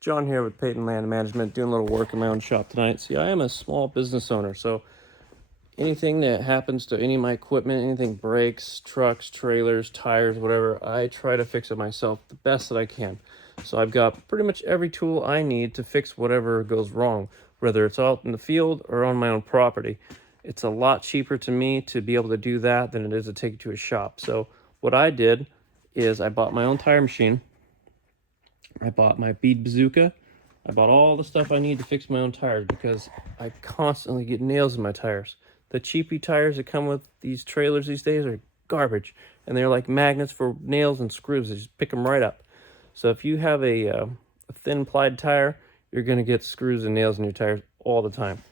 John here with Peyton Land Management, doing a little work in my own shop tonight. See, I am a small business owner, so anything that happens to any of my equipment, anything breaks, trucks, trailers, tires, whatever, I try to fix it myself the best that I can. So I've got pretty much every tool I need to fix whatever goes wrong, whether it's out in the field or on my own property. It's a lot cheaper to me to be able to do that than it is to take it to a shop. So what I did is I bought my own tire machine. I bought my bead bazooka. I bought all the stuff I need to fix my own tires because I constantly get nails in my tires. The cheapy tires that come with these trailers these days are garbage, and they're like magnets for nails and screws. They just pick them right up. So if you have a thin plied tire, you're going to get screws and nails in your tires all the time.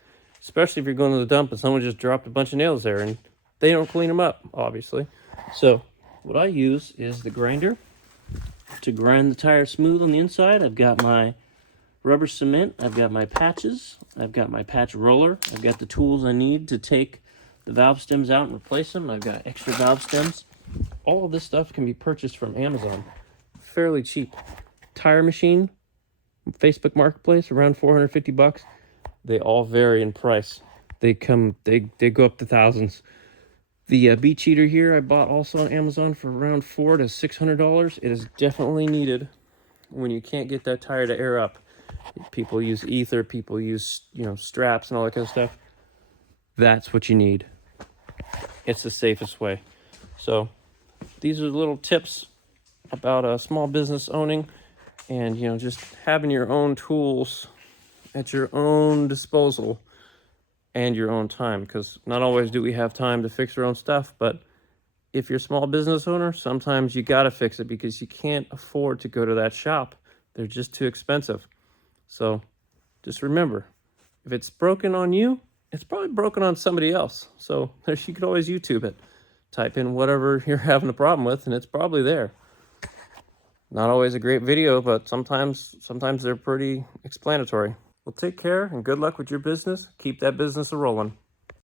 Especially if you're going to the dump and someone just dropped a bunch of nails there and they don't clean them up, obviously. So what I use is the grinder to grind the tire smooth on the inside. I've got my rubber cement, I've got my patches, I've got my patch roller, I've got the tools I need to take the valve stems out and replace them. I've got extra valve stems. All of this stuff can be purchased from Amazon fairly cheap. Tire machine, Facebook Marketplace, around 450 bucks. They all vary in price. They go up to thousands. The beach heater here I bought also on Amazon for around $400 to $600. It is definitely needed when you can't get that tire to air up. People use ether, people use straps and all that kind of stuff. That's what you need. It's the safest way. So these are little tips about a small business owning, and just having your own tools at your own disposal and your own time, because not always do we have time to fix our own stuff. But if you're a small business owner, sometimes you got to fix it because you can't afford to go to that shop. They're just too expensive. So just remember, if it's broken on you, it's probably broken on somebody else. So you could always YouTube it. Type in whatever you're having a problem with, and it's probably there. Not always a great video, but sometimes they're pretty explanatory. Well, take care and good luck with your business. Keep that business a-rolling.